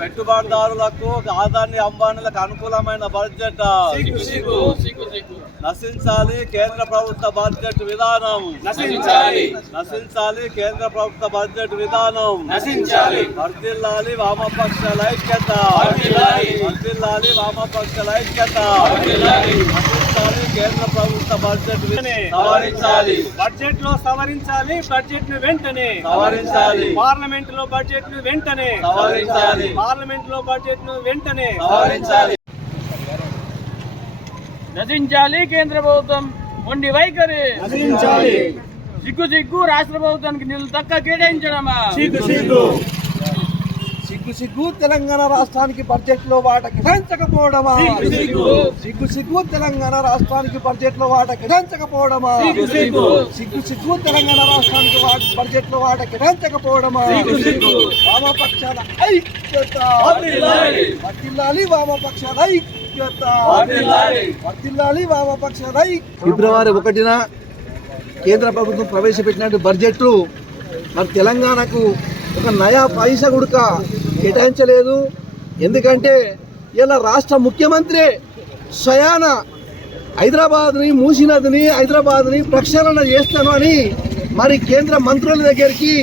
పెట్టుబడిదారులకు ఆదాని అంబానీలకు అనుకూలమైన బడ్జెట్ నశించాలి కేంద్ర ప్రభుత్వ బడ్జెట్ విధానం. నశించాలి. కేంద్ర ప్రభుత్వ బడ్జెట్ విధానం. నశించాలి. వర్ధిల్లాలి వామపక్షాల ఐక్యత. వర్ధిల్లాలి. వామపక్షాల ఐక్యత. నశించాలి కేంద్ర ప్రభుత్వ బడ్జెట్. సవరించాలి. బడ్జెట్లో సవరించాలి బడ్జెట్ను వెంటనే సవరించాలి. పార్లమెంట్లో బడ్జెట్ను వెంటనే సవరించాలి. పార్లమెంట్లో బడ్జెట్ను వెంటనే సవరించాలి. నశించాలి కేంద్ర ప్రభుత్వం మొండి వైఖరి. నశించాలి. సిగ్గు సిగ్గు రాష్ట్ర ప్రభుత్వానికి నిధులు తక్కువ కేటాయించడమా? సిగ్గు సిగ్గు. సిగ్గు సిగ్గు తెలంగాణ రాష్ట్రానికి బడ్జెట్లో వాట కేటాయించకపోవడమా సిగ్గు సిగ్గు. తెలంగాణ రాష్ట్రానికి బడ్జెట్లో వాట కేటాయించకపోవడమా సిగ్గు సిగ్గు. తెలంగాణ రాష్ట్రానికి బడ్జెట్లో వాట కేటాయించకపోవడమా. వామపక్షాల ఐక్యత. వర్ధిల్లాలి వామపక్షాల ఐక్యత. వర్ధిల్లాలి వామపక్షాల ఐక్యత ఫిబ్రవరి ఒకటిన కేంద్ర ప్రభుత్వం ప్రవేశపెట్టిన బడ్జెట్ మరి తెలంగాణకు ఒక నయా పైసా గుడక కేటాయించలేదు. ఎందుకంటే ఇలా రాష్ట్ర ముఖ్యమంత్రి స్వయాన హైదరాబాద్ని మూసినదిని హైదరాబాద్ని ప్రక్షాళన చేస్తాను అని మరి కేంద్ర మంత్రుల దగ్గరికి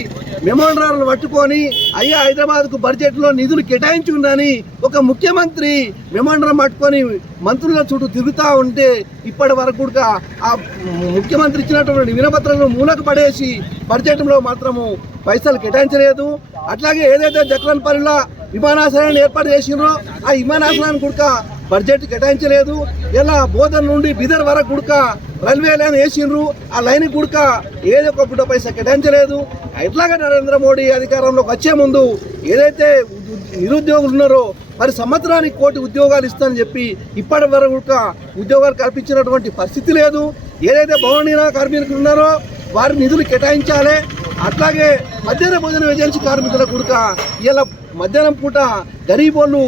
మెమోరాలను పట్టుకొని అయ్యా హైదరాబాద్కు బడ్జెట్లో నిధులు కేటాయించి ఉందని ఒక ముఖ్యమంత్రి మెమోండరం పట్టుకొని మంత్రుల చుట్టూ తిరుగుతూ ఉంటే ఇప్పటి వరకు కూడా ఆ ముఖ్యమంత్రి ఇచ్చినటువంటి వినపత్రాలను మూలకు పడేసి బడ్జెట్లో మాత్రము పైసలు కేటాయించలేదు. అట్లాగే ఏదైతే జక్రన్పల్లిలో విమానాశ్రయాన్ని ఏర్పాటు చేసిండ్రో ఆ విమానాశ్రయాన్ని కూడా బడ్జెట్ కేటాయించలేదు. ఇలా బోధన నుండి బిదర్ వరకు కూడా రైల్వే లైన్ వేసిండ్రు. ఆ లైన్ గుడక ఏదో ఒక బుడ్డ పైసా కేటాయించలేదు. ఎట్లాగా నరేంద్ర మోడీ అధికారంలోకి వచ్చే ముందు ఏదైతే నిరుద్యోగులు ఉన్నారో మరి సంవత్సరానికి కోటి ఉద్యోగాలు ఇస్తానని చెప్పి ఇప్పటి వరకు ఉద్యోగాలు కల్పించినటువంటి పరిస్థితి లేదు. ఏదైతే భవన నిర్మాణ కార్మికులు ఉన్నారో వారి నిధులు కేటాయించాలి. అట్లాగే మధ్యాహ్న భోజన ఏజెన్సీ కార్మికులకు కూడా ఇలా మధ్యాహ్నం పూట గరీబోళ్ళు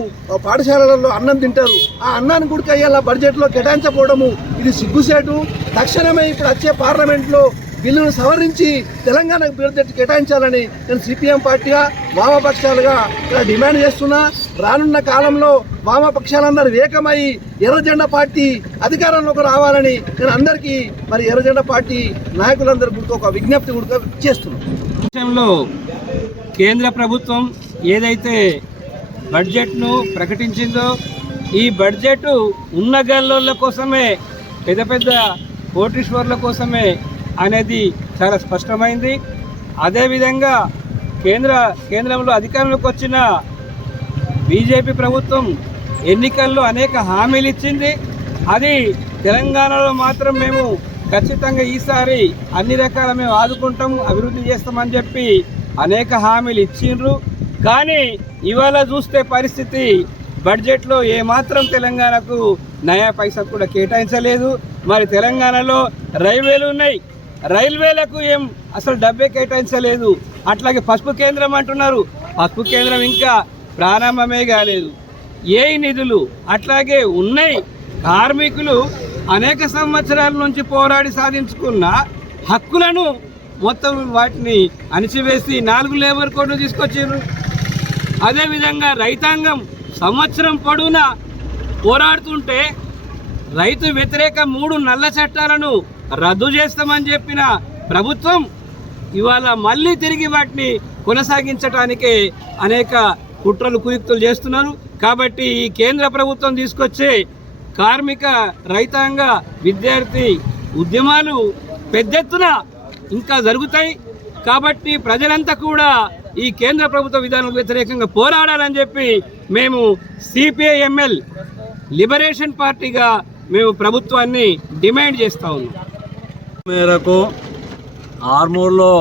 పాఠశాలలలో అన్నం తింటారు. ఆ అన్నాన్ని కూడా ఇలా బడ్జెట్లో కేటాయించకపోవడము ఇది సిగ్గుసేటు. తక్షణమే ఇప్పుడు వచ్చే పార్లమెంట్లో బిల్లును సవరించి తెలంగాణకు బడ్జెట్ కేటాయించాలని నేను సిపిఎం పార్టీగా వామపక్షాలుగా ఇలా డిమాండ్ చేస్తున్నా. రానున్న కాలంలో వామపక్షాలందరూ ఏకమై ఎర్రజెండా పార్టీ అధికారంలోకి రావాలని నేను అందరికీ మరి ఎర్రజెండా పార్టీ నాయకులందరి గుడికి ఒక విజ్ఞప్తి కూడా చేస్తున్నాను విషయంలో కేంద్ర ప్రభుత్వం ఏదైతే బడ్జెట్ను ప్రకటించిందో ఈ బడ్జెట్ ఉన్న గల్లోళ్ళ కోసమే పెద్ద పెద్ద కోటీశ్వర్ల కోసమే అనేది చాలా స్పష్టమైంది. అదేవిధంగా కేంద్ర కేంద్రంలో అధికారంలోకి వచ్చిన బీజేపీ ప్రభుత్వం ఎన్నికల్లో అనేక హామీలు ఇచ్చింది. అది తెలంగాణలో మాత్రం మేము ఖచ్చితంగా ఈసారి అన్ని రకాల మేము ఆదుకుంటాం అభివృద్ధి చేస్తామని చెప్పి అనేక హామీలు ఇచ్చిండ్రు. కానీ ఇవాళ చూస్తే పరిస్థితి బడ్జెట్లో ఏమాత్రం తెలంగాణకు నయా పైసా కూడా కేటాయించలేదు. మరి తెలంగాణలో రైల్వేలు ఉన్నాయి. రైల్వేలకు ఏం అసలు డబ్బే కేటాయించలేదు. అట్లాగే పసుపు కేంద్రం అంటున్నారు. పసుపు కేంద్రం ఇంకా ప్రారంభమే కాలేదు. ఏ నిధులు? అట్లాగే ఉన్నాయి. కార్మికులు అనేక సంవత్సరాల నుంచి పోరాడి సాధించుకున్న హక్కులను మొత్తం వాటిని అణిచివేసి నాలుగు లేబర్ కోడ్లు తీసుకొచ్చారు అదేవిధంగా రైతాంగం సంవత్సరం పొడవునా పోరాడుతుంటే రైతు వ్యతిరేక మూడు నల్ల చట్టాలను రద్దు చేస్తామని చెప్పిన ప్రభుత్వం ఇవాళ మళ్ళీ తిరిగి వాటిని కొనసాగించటానికే అనేక కుట్రలు కుయుక్తులు చేస్తున్నారు. కాబట్టి ఈ కేంద్ర ప్రభుత్వం తీసుకొచ్చే కార్మిక రైతాంగ విద్యార్థి ఉద్యమాలు పెద్ద ఎత్తున ఇంకా జరుగుతాయి. కాబట్టి ప్రజలంతా కూడా ఈ కేంద్ర ప్రభుత్వ విధానాలకు వ్యతిరేకంగా పోరాడాలని చెప్పి మేము సిపిఐఎంఎల్ లిబరేషన్ పార్టీగా మేము ప్రభుత్వాన్ని డిమాండ్ చేస్తా ఉన్నాం. మేరకు ఆర్మూర్లో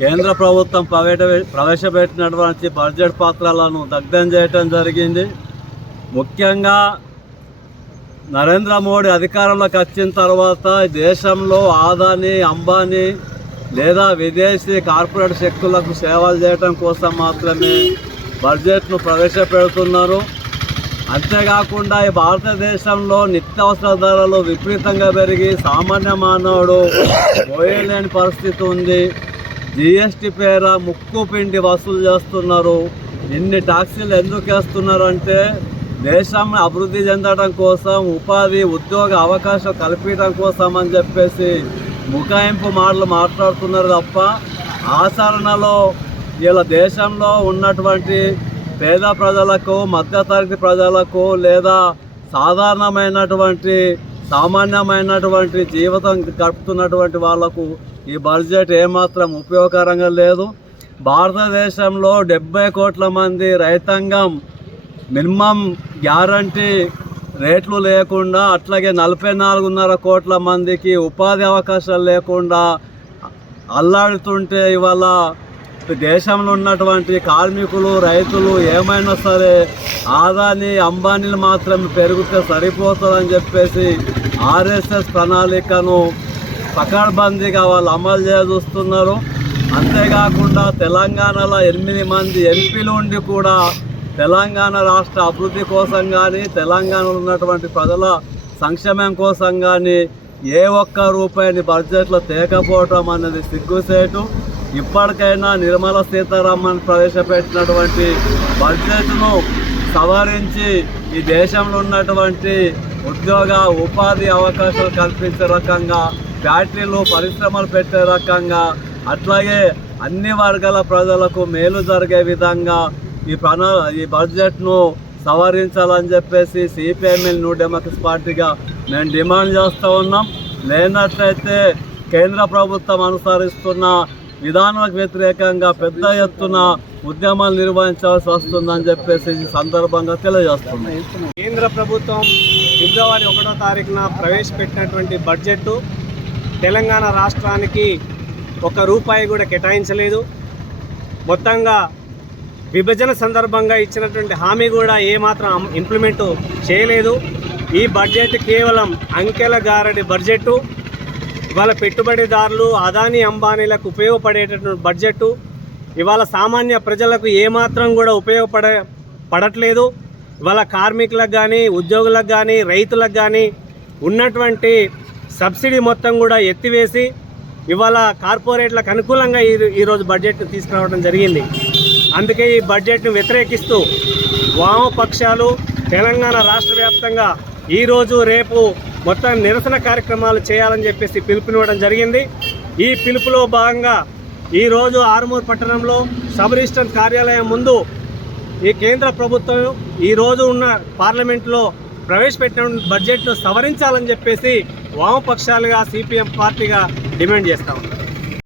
కేంద్ర ప్రభుత్వం ప్రవేట ప్రవేశపెట్టినటువంటి బడ్జెట్ పత్రాలను దగ్ధం చేయటం జరిగింది. ముఖ్యంగా నరేంద్ర మోడీ అధికారంలోకి వచ్చిన తర్వాత దేశంలో ఆదాని అంబానీ లేదా విదేశీ కార్పొరేట్ శక్తులకు సేవలు చేయటం కోసం మాత్రమే బడ్జెట్ను ప్రవేశపెడుతున్నారు. అంతేకాకుండా ఈ భారతదేశంలో నిత్యావసర ధరలు విపరీతంగా పెరిగి సామాన్య మానవుడు పోయలేని పరిస్థితి ఉంది. జిఎస్టీ పేర ముక్కు పిండి వసూలు చేస్తున్నారు. ఇన్ని ట్యాక్సీలు ఎందుకు వేస్తున్నారు అంటే దేశం అభివృద్ధి చెందడం కోసం ఉపాధి ఉద్యోగ అవకాశం కల్పించడం కోసం అని చెప్పేసి ముఖాయింపు మాటలు మాట్లాడుతున్నారు తప్ప ఆచరణలో ఇలా దేశంలో ఉన్నటువంటి పేద ప్రజలకు మధ్యతరగతి ప్రజలకు లేదా సాధారణమైనటువంటి సామాన్యమైనటువంటి జీవితం గడుపుతున్నటువంటి వాళ్ళకు ఈ బడ్జెట్ ఏమాత్రం ఉపయోగకరంగా లేదు. భారతదేశంలో డెబ్బై కోట్ల మంది రైతాంగం మినిమం గ్యారంటీ రేట్లు లేకుండా అట్లాగే నలభై నాలుగున్నర కోట్ల మందికి ఉపాధి అవకాశాలు లేకుండా అల్లాడుతుంటే ఇవాళ దేశంలో ఉన్నటువంటి కార్మికులు రైతులు ఏమైనా సరే ఆదాని అంబానీలు మాత్రం పెరిగితే సరిపోతుందని చెప్పేసి ఆర్ఎస్ఎస్ ప్రణాళికను పకడ్బందీగా వాళ్ళు అమలు చేస్తున్నారు. అంతేకాకుండా తెలంగాణలో ఎనిమిది మంది ఎంపీలు ఉండి కూడా తెలంగాణ రాష్ట్ర అభివృద్ధి కోసం కానీ తెలంగాణలో ఉన్నటువంటి ప్రజల సంక్షేమం కోసం కానీ ఏ ఒక్క రూపాయిని బడ్జెట్లో తేకపోవటం అనేది సిగ్గుసేటు. ఇప్పటికైనా నిర్మలా సీతారామన్ ప్రవేశపెట్టినటువంటి బడ్జెట్ను సవరించి ఈ దేశంలో ఉన్నటువంటి ఉద్యోగ ఉపాధి అవకాశాలు కల్పించే రకంగా ఫ్యాక్టరీలు పరిశ్రమలు పెట్టే రకంగా అట్లాగే అన్ని వర్గాల ప్రజలకు మేలు జరిగే విధంగా ఈ ప్రణా ఈ బడ్జెట్ను సవరించాలని చెప్పేసి సిపిఎంఎల్ న్యూ డెమోక్రసీ పార్టీగా మేము డిమాండ్ చేస్తూ ఉన్నాం. లేనట్లయితే కేంద్ర ప్రభుత్వం అనుసరిస్తున్న విధానాలకు వ్యతిరేకంగా పెద్ద ఎత్తున ఉద్యమాలు నిర్వహించాల్సి వస్తుందని చెప్పేసి ఈ సందర్భంగా తెలియజేస్తున్నాం. కేంద్ర ప్రభుత్వం ఫిబ్రవరి ఒకటో తారీఖున ప్రవేశపెట్టినటువంటి బడ్జెట్ తెలంగాణ రాష్ట్రానికి ఒక రూపాయి కూడా కేటాయించలేదు. మొత్తంగా విభజన సందర్భంగా ఇచ్చినటువంటి హామీ కూడా ఏమాత్రం ఇంప్లిమెంట్ చేయలేదు. ఈ బడ్జెట్ కేవలం అంకెల గారడి బడ్జెట్ ఇవాళ పెట్టుబడిదారులు అదానీ అంబానీలకు ఉపయోగపడేటటువంటి బడ్జెట్ ఇవాళ సామాన్య ప్రజలకు ఏమాత్రం కూడా ఉపయోగపడ పడట్లేదు. ఇవాళ కార్మికులకు కానీ ఉద్యోగులకు కానీ రైతులకు కానీ ఉన్నటువంటి సబ్సిడీ మొత్తం కూడా ఎత్తివేసి ఇవాళ కార్పొరేట్లకు అనుకూలంగా ఈ ఈరోజు బడ్జెట్ తీసుకురావడం జరిగింది. అందుకే ఈ బడ్జెట్ను వ్యతిరేకిస్తూ వామపక్షాలు తెలంగాణ రాష్ట్ర వ్యాప్తంగా ఈరోజు రేపు మొత్తం నిరసన కార్యక్రమాలు చేయాలని చెప్పేసి పిలుపునివ్వడం జరిగింది. ఈ పిలుపులో భాగంగా ఈరోజు ఆరుమూరు పట్టణంలో సబ్ రిజిస్టర్ కార్యాలయం ముందు ఈ కేంద్ర ప్రభుత్వం ఈరోజు ఉన్న పార్లమెంట్లో ప్రవేశపెట్టిన బడ్జెట్ను సవరించాలని చెప్పేసి వామపక్షాలుగా సిపిఎం పార్టీగా డిమాండ్ చేస్తూ ఉన్నారు.